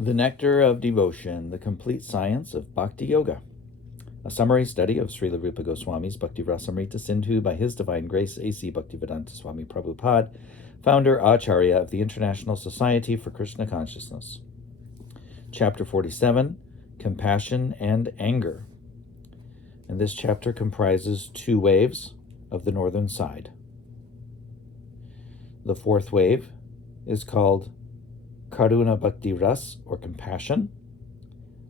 The Nectar of Devotion, the complete science of Bhakti Yoga. A summary study of Srila Rupa Goswami's Bhakti Rasamrita Sindhu by His Divine Grace A.C. Bhaktivedanta Swami Prabhupada, founder Acharya of the International Society for Krishna Consciousness. Chapter 47, Compassion and Anger. And this chapter comprises 2 waves of the northern side. The 4th wave is called Karuna Bhakti Ras, or compassion,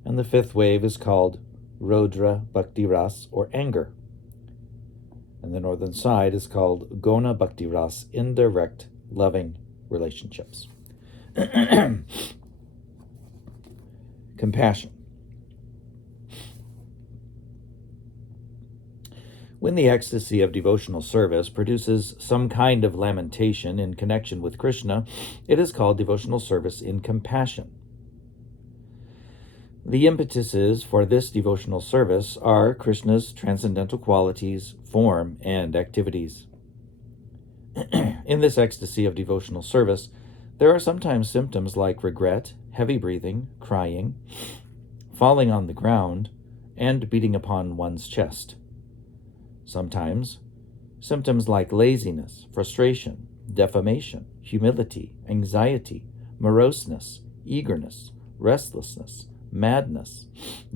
and the 5th wave is called Rodra Bhakti Ras, or anger. And the northern side is called Gona Bhakti Ras, indirect loving relationships. Compassion. When the ecstasy of devotional service produces some kind of lamentation in connection with Krishna, it is called devotional service in compassion. The impetuses for this devotional service are Krishna's transcendental qualities, form, and activities. In this ecstasy of devotional service, there are sometimes symptoms like regret, heavy breathing, crying, falling on the ground, and beating upon one's chest. Sometimes, symptoms like laziness, frustration, defamation, humility, anxiety, moroseness, eagerness, restlessness, madness,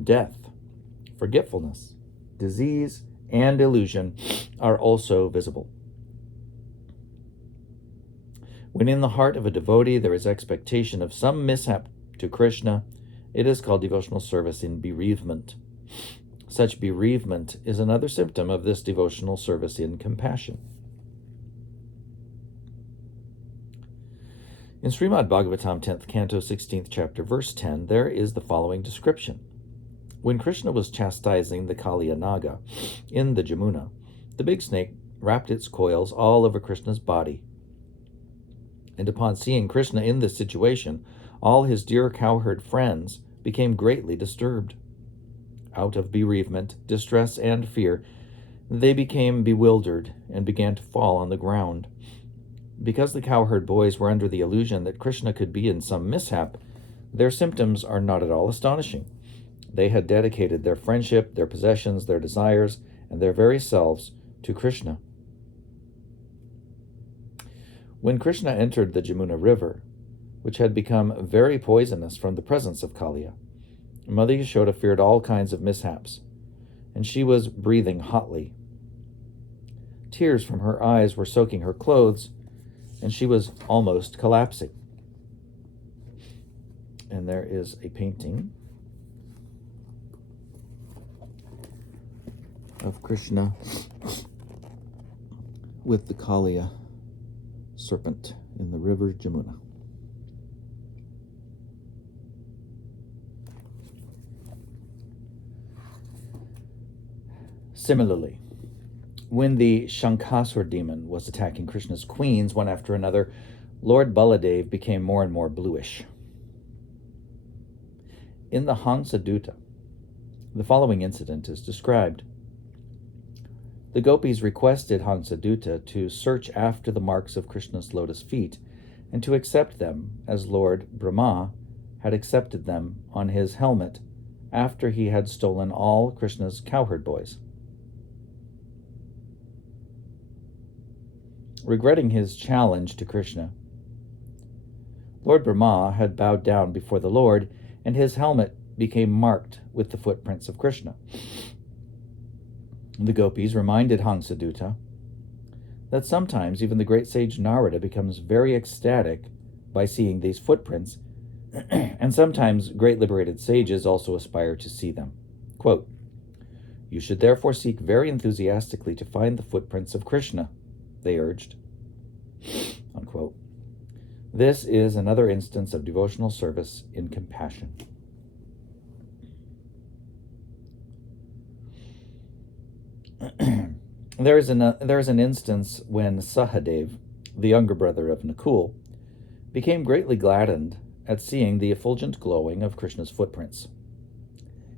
death, forgetfulness, disease, and illusion are also visible. When in the heart of a devotee there is expectation of some mishap to Krishna, it is called devotional service in bereavement. Such bereavement is another symptom of this devotional service in compassion. In Srimad Bhagavatam 10th Canto 16th chapter verse 10, there is the following description. When Krishna was chastising the Kaliya Naga in the Jamuna, the big snake wrapped its coils all over Krishna's body. And upon seeing Krishna in this situation, all his dear cowherd friends became greatly disturbed. Out of bereavement, distress, and fear, they became bewildered and began to fall on the ground. Because the cowherd boys were under the illusion that Krishna could be in some mishap, their symptoms are not at all astonishing. They had dedicated their friendship, their possessions, their desires, and their very selves to Krishna. When Krishna entered the Jamuna river, which had become very poisonous from the presence of Kaliya, Mother Yashoda feared all kinds of mishaps, and she was breathing hotly. Tears from her eyes were soaking her clothes, and she was almost collapsing. And there is a painting of Krishna with the Kaliya serpent in the river Jamuna. Similarly, when the Shankasur demon was attacking Krishna's queens one after another, Lord Baladev became more and more bluish. In the Hansadutta, the following incident is described. The gopis requested Hansadutta to search after the marks of Krishna's lotus feet and to accept them as Lord Brahma had accepted them on his helmet after he had stolen all Krishna's cowherd boys. Regretting his challenge to Krishna, Lord Brahma had bowed down before the Lord, and his helmet became marked with the footprints of Krishna. The gopis reminded Hansadutta that sometimes even the great sage Narada becomes very ecstatic by seeing these footprints, and sometimes great liberated sages also aspire to see them. Quote, "You should therefore seek very enthusiastically to find the footprints of Krishna," they urged. Unquote. This is another instance of devotional service in compassion. There is an instance when Sahadev, the younger brother of Nakul, became greatly gladdened at seeing the effulgent glowing of Krishna's footprints.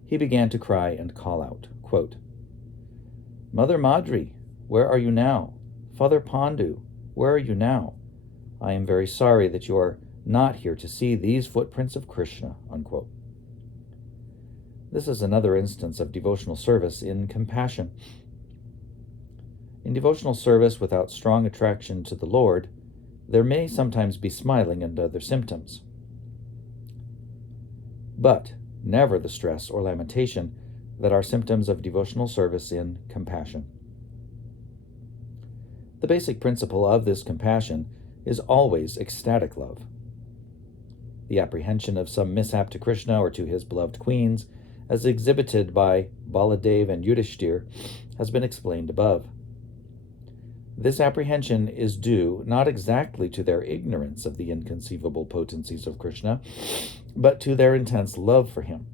He began to cry and call out, quote, "Mother Madri, where are you now? Father Pandu, where are you now? I am very sorry that your not here to see these footprints of Krishna, unquote. This is another instance of devotional service in compassion. In devotional service without strong attraction to the Lord, there may sometimes be smiling and other symptoms, but never the stress or lamentation that are symptoms of devotional service in compassion. The basic principle of this compassion is always ecstatic love. The apprehension of some mishap to Krishna or to his beloved queens, as exhibited by Baladev and Yudhishthir, has been explained above. This apprehension is due not exactly to their ignorance of the inconceivable potencies of Krishna, but to their intense love for him.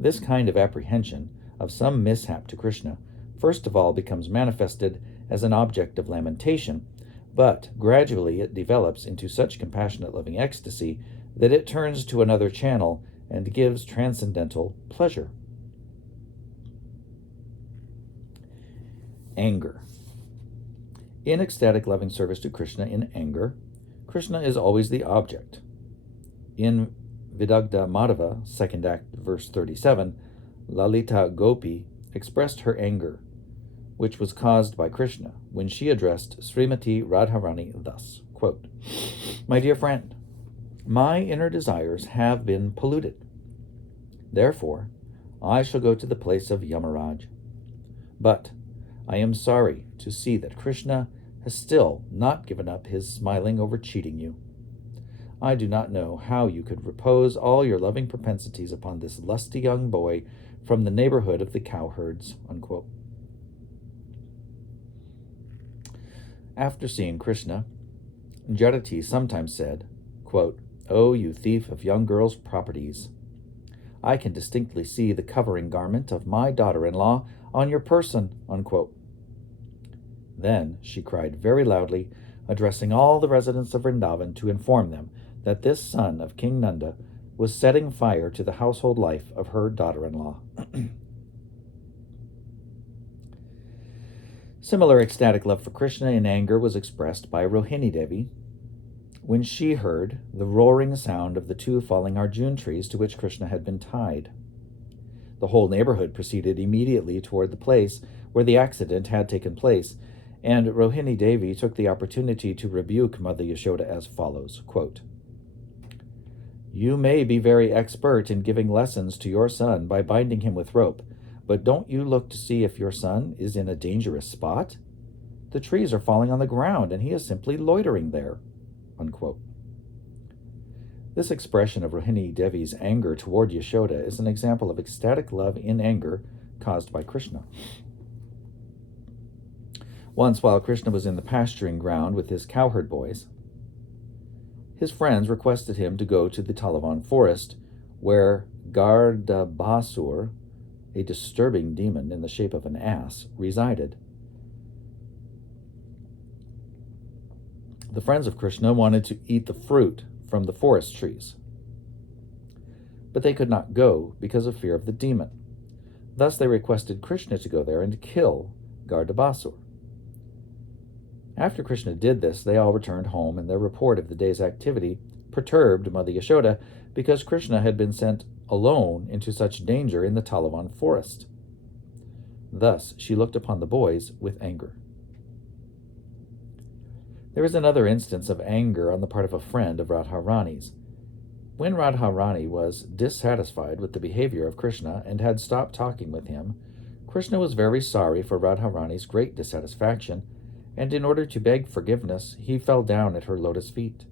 This kind of apprehension of some mishap to Krishna first of all becomes manifested as an object of lamentation, but gradually it develops into such compassionate loving ecstasy that it turns to another channel and gives transcendental pleasure. Anger. In ecstatic loving service to Krishna in anger, Krishna is always the object. In Vidagdha Madhava, 2nd Act, verse 37, Lalita Gopi expressed her anger, which was caused by Krishna, when she addressed Srimati Radharani thus, quote, "My dear friend, my inner desires have been polluted. Therefore, I shall go to the place of Yamaraj. But I am sorry to see that Krishna has still not given up his smiling over cheating you. I do not know how you could repose all your loving propensities upon this lusty young boy from the neighborhood of the cowherds," unquote. After seeing Krishna, Jarati sometimes said, quote, "Oh, you thief of young girls' properties! I can distinctly see the covering garment of my daughter-in-law on your person," unquote. Then she cried very loudly, addressing all the residents of Vrindavan to inform them that this son of King Nanda was setting fire to the household life of her daughter-in-law. Similar ecstatic love for Krishna in anger was expressed by Rohini Devi when she heard the roaring sound of the two falling Arjun trees to which Krishna had been tied. The whole neighborhood proceeded immediately toward the place where the accident had taken place, and Rohini Devi took the opportunity to rebuke Mother Yashoda as follows, quote, "You may be very expert in giving lessons to your son by binding him with rope, but don't you look to see if your son is in a dangerous spot? The trees are falling on the ground, and he is simply loitering there," unquote. This expression of Rohini Devi's anger toward Yashoda is an example of ecstatic love in anger caused by Krishna. Once, while Krishna was in the pasturing ground with his cowherd boys, his friends requested him to go to the Talavan forest, where Gardabasur, a disturbing demon in the shape of an ass, resided. The friends of Krishna wanted to eat the fruit from the forest trees, but they could not go because of fear of the demon. Thus they requested Krishna to go there and kill Gardabasur. After Krishna did this, they all returned home, and their report of the day's activity perturbed Mother Yashoda because Krishna had been sent alone into such danger in the Talavan forest. Thus she looked upon the boys with anger. There is another instance of anger on the part of a friend of Radharani's. When Radharani was dissatisfied with the behavior of Krishna and had stopped talking with him, Krishna was very sorry for Radharani's great dissatisfaction, and in order to beg forgiveness, he fell down at her lotus feet.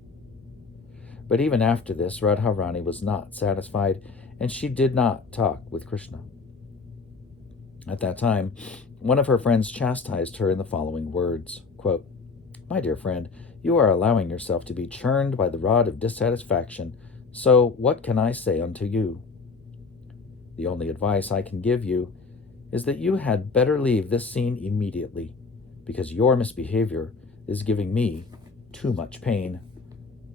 But even after this, Radharani was not satisfied, and she did not talk with Krishna. At that time, one of her friends chastised her in the following words, quote, "My dear friend, you are allowing yourself to be churned by the rod of dissatisfaction, so what can I say unto you? The only advice I can give you is that you had better leave this scene immediately, because your misbehavior is giving me too much pain.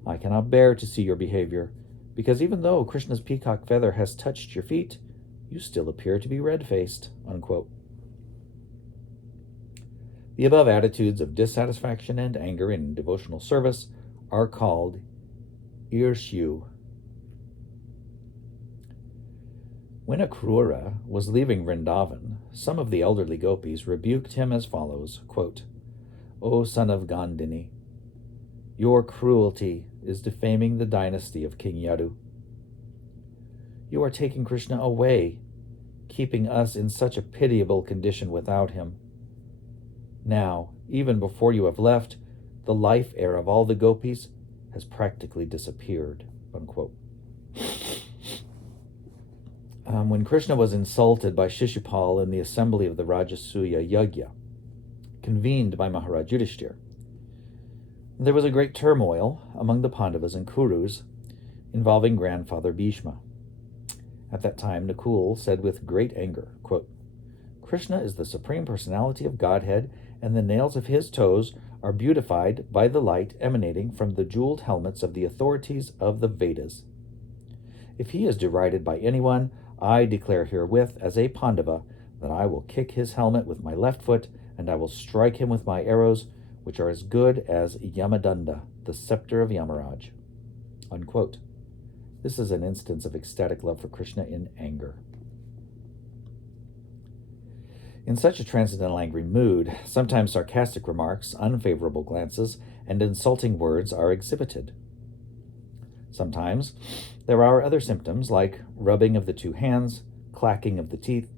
I cannot bear to see your behavior, because even though Krishna's peacock feather has touched your feet, you still appear to be red-faced," unquote. The above attitudes of dissatisfaction and anger in devotional service are called Irshu. When Akrura was leaving Vrindavan, some of the elderly gopis rebuked him as follows, quote, "O son of Gandhini, your cruelty is defaming the dynasty of King Yadu. You are taking Krishna away, keeping us in such a pitiable condition without him. Now, even before you have left, the life air of all the gopis has practically disappeared," unquote. When Krishna was insulted by Shishupal in the assembly of the Rajasuya Yagya, convened by Maharaj Yudhishthir, there was a great turmoil among the Pandavas and Kurus involving grandfather Bhishma. At that time, Nakul said with great anger, quote, "Krishna is the Supreme Personality of Godhead, and the nails of his toes are beautified by the light emanating from the jeweled helmets of the authorities of the Vedas. If he is derided by anyone, I declare herewith as a Pandava that I will kick his helmet with my left foot, and I will strike him with my arrows, which are as good as Yamadanda, the scepter of Yamaraj," unquote. This is an instance of ecstatic love for Krishna in anger. In such a transcendental angry mood, sometimes sarcastic remarks, unfavorable glances, and insulting words are exhibited. Sometimes there are other symptoms like rubbing of the two hands, clacking of the teeth,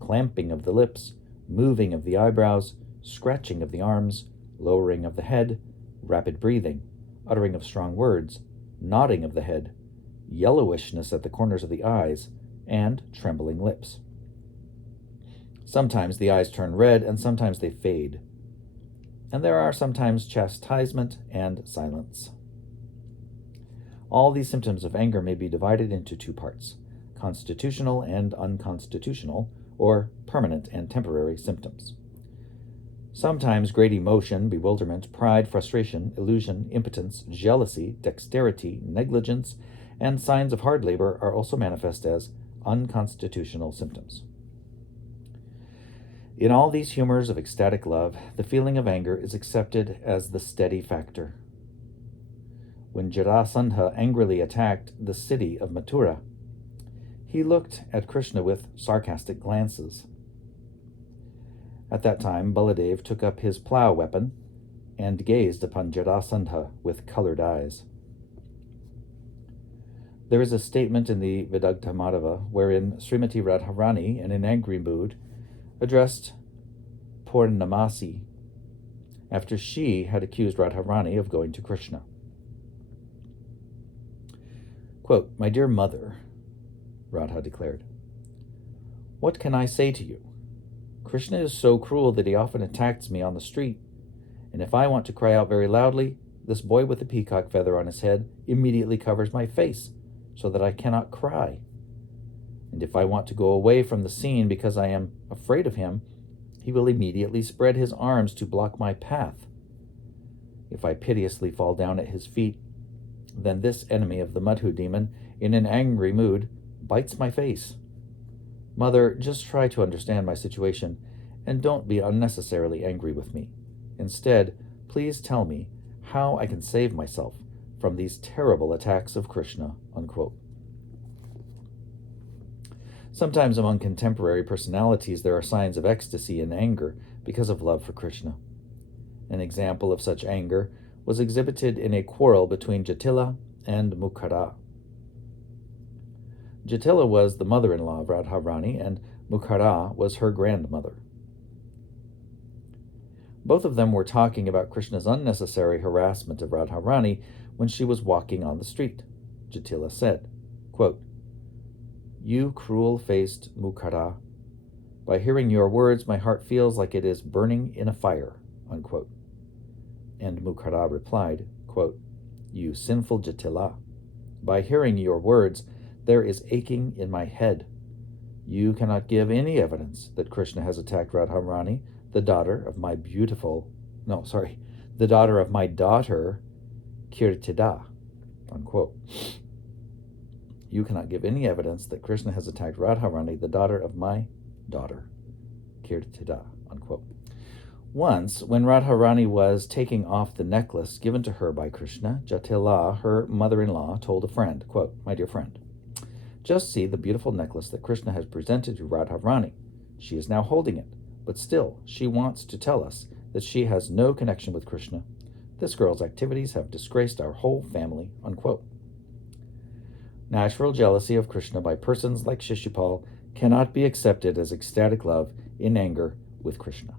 clamping of the lips, moving of the eyebrows, scratching of the arms, lowering of the head, rapid breathing, uttering of strong words, nodding of the head, yellowishness at the corners of the eyes, and trembling lips. Sometimes the eyes turn red, and sometimes they fade. And there are sometimes chastisement and silence. All these symptoms of anger may be divided into two parts, constitutional and unconstitutional, or permanent and temporary symptoms. Sometimes great emotion, bewilderment, pride, frustration, illusion, impotence, jealousy, dexterity, negligence, and signs of hard labor are also manifest as unconstitutional symptoms. In all these humors of ecstatic love, the feeling of anger is accepted as the steady factor. When Jarasandha angrily attacked the city of Mathura, he looked at Krishna with sarcastic glances. At that time, Baladev took up his plow weapon and gazed upon Jarasandha with colored eyes. There is a statement in the Vidagdha Madhava wherein Srimati Radharani, in an angry mood, addressed Purnamasi after she had accused Radharani of going to Krishna. Quote, "My dear mother," Radha declared, "what can I say to you? Krishna is so cruel that he often attacks me on the street, and if I want to cry out very loudly, this boy with the peacock feather on his head immediately covers my face so that I cannot cry. And if I want to go away from the scene because I am afraid of him, he will immediately spread his arms to block my path. If I piteously fall down at his feet, then this enemy of the Madhu demon, in an angry mood, bites my face. Mother, just try to understand my situation, and don't be unnecessarily angry with me. Instead, please tell me how I can save myself from these terrible attacks of Krishna," unquote. Sometimes among contemporary personalities there are signs of ecstasy and anger because of love for Krishna. An example of such anger was exhibited in a quarrel between Jatila and Mukhara. Jatila was the mother-in-law of Radharani, and Mukhara was her grandmother. Both of them were talking about Krishna's unnecessary harassment of Radharani when she was walking on the street. Jatila said, quote, "You cruel-faced Mukhara, by hearing your words my heart feels like it is burning in a fire," unquote. And Mukhara replied, quote, "You sinful Jatila, by hearing your words there is aching in my head. You cannot give any evidence that Krishna has attacked Radharani, the daughter of my daughter Kirtida," unquote. You cannot give any evidence that Krishna has attacked Radharani, the daughter of my daughter Kirtida, unquote. Once, when Radharani was taking off the necklace given to her by Krishna, Jatila, her mother-in-law, told a friend, quote, "My dear friend, just see the beautiful necklace that Krishna has presented to Radharani. She is now holding it, but still she wants to tell us that she has no connection with Krishna. This girl's activities have disgraced our whole family," unquote. Natural jealousy of Krishna by persons like Shishupal cannot be accepted as ecstatic love in anger with Krishna.